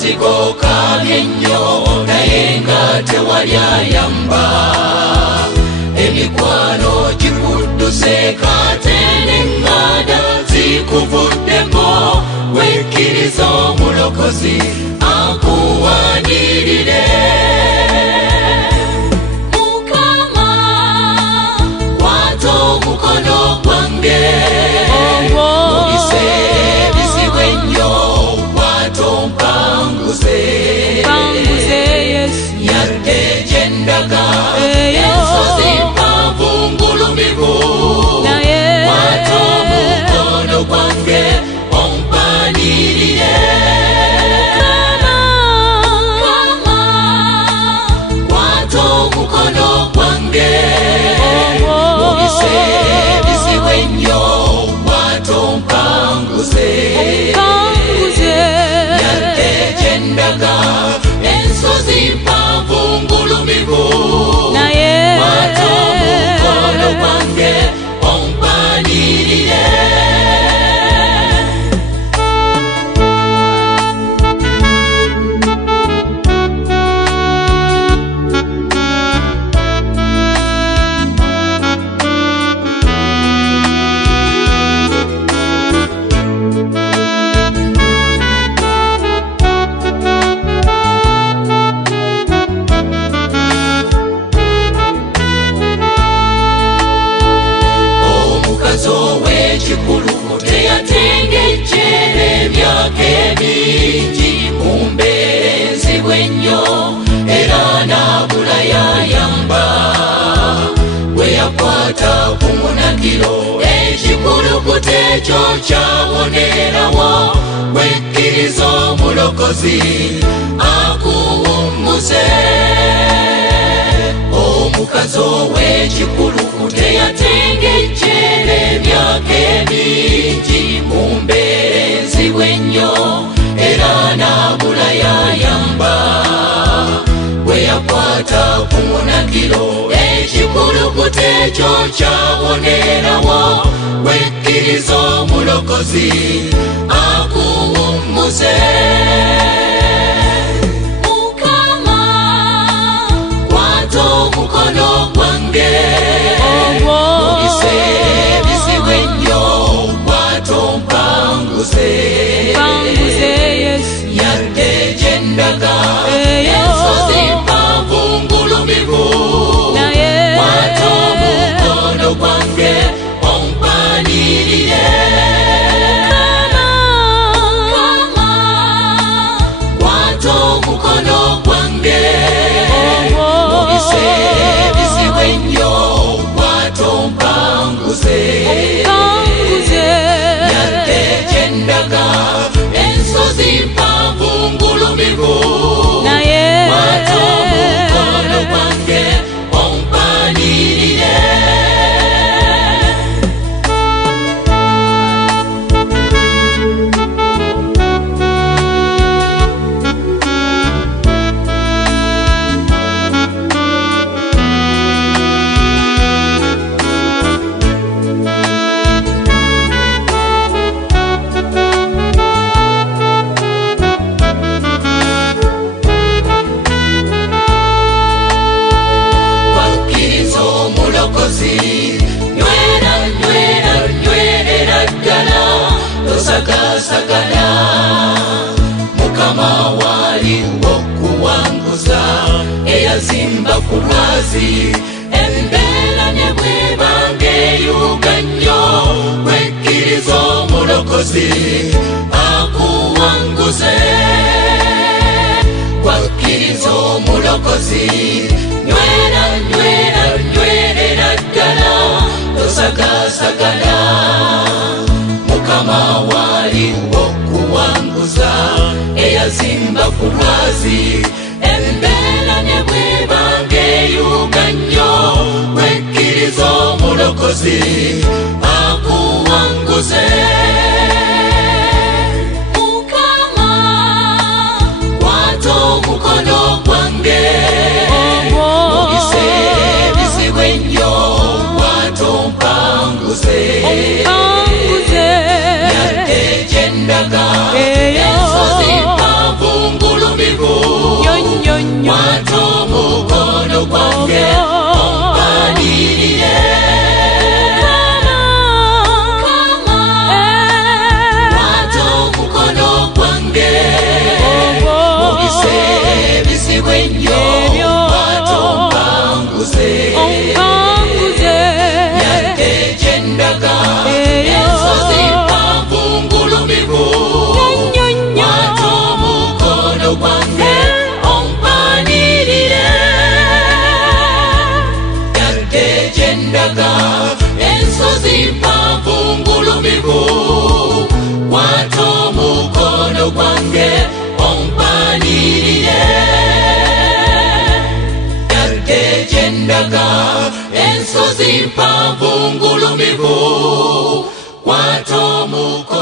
akazigo kamye nnyo naye nga tewali ayamba emikwano gikudduse kate n'eŋŋanda zikuvuddemo wekkiriza omulokozi akuwanirire Mukama kwata omukono gwange mubise bizibu ennyo kwata ompanguze yadde gye ndaga ensozi mpanvu ngulumivu kwata omukono gwange ompanirire kwata omukono gwange mubise bizibu ennyo kwata ompanguze yadde gye ndaga ensozi mpanvu ngulumivu kwata omukono gwange ompanirire teyatengejjera emyaka emingi mu mbeera enzibu ennyo era n'abula yayamba bwe yakwata ku munagiro ekikulukuta ekyo kyabonerawo wekkiriza omulokozi akuwummuze omukazi ow'ekikuluku teyatengejjera emyaka emingi mu mbeera enzibu ennyo era n'abula yayamba bwe yakwata ku munagiro ekikulukuta ekyo kyabonerawo wekkiriza omulokozi akuwummuze omukono gwange mubise bizibu ennyo kwata ompanguze yadde gye ndaga ensozi mpanvu ngulumivu kwata omukono gwange ompanirire kwata omukono gwange bizibu ennyo kwata ompanguze yadde gye ndaga ensozi mpanvu ngulumivu kwata omukono gwange ompanirire nywerera ddala tosagasagana Mukama wali okuwanguza eyazimba ku lwazi embeera ne bwebanga eyuga nnyo wekkiriza omulokozi akuwanguze wakkiriza omulokozi nywerera ddala tosagasagana Mukama wali okuwanguza eyazimba ku lwazi embeera ne bwebanga eyuga nnyo wekkiriza omulokozi akuwanguze Mukama kwata omukono gwange mubise bizibu ennyo kwata ompanguze yadde gye ndaga ensozi mpanvu ngulu muko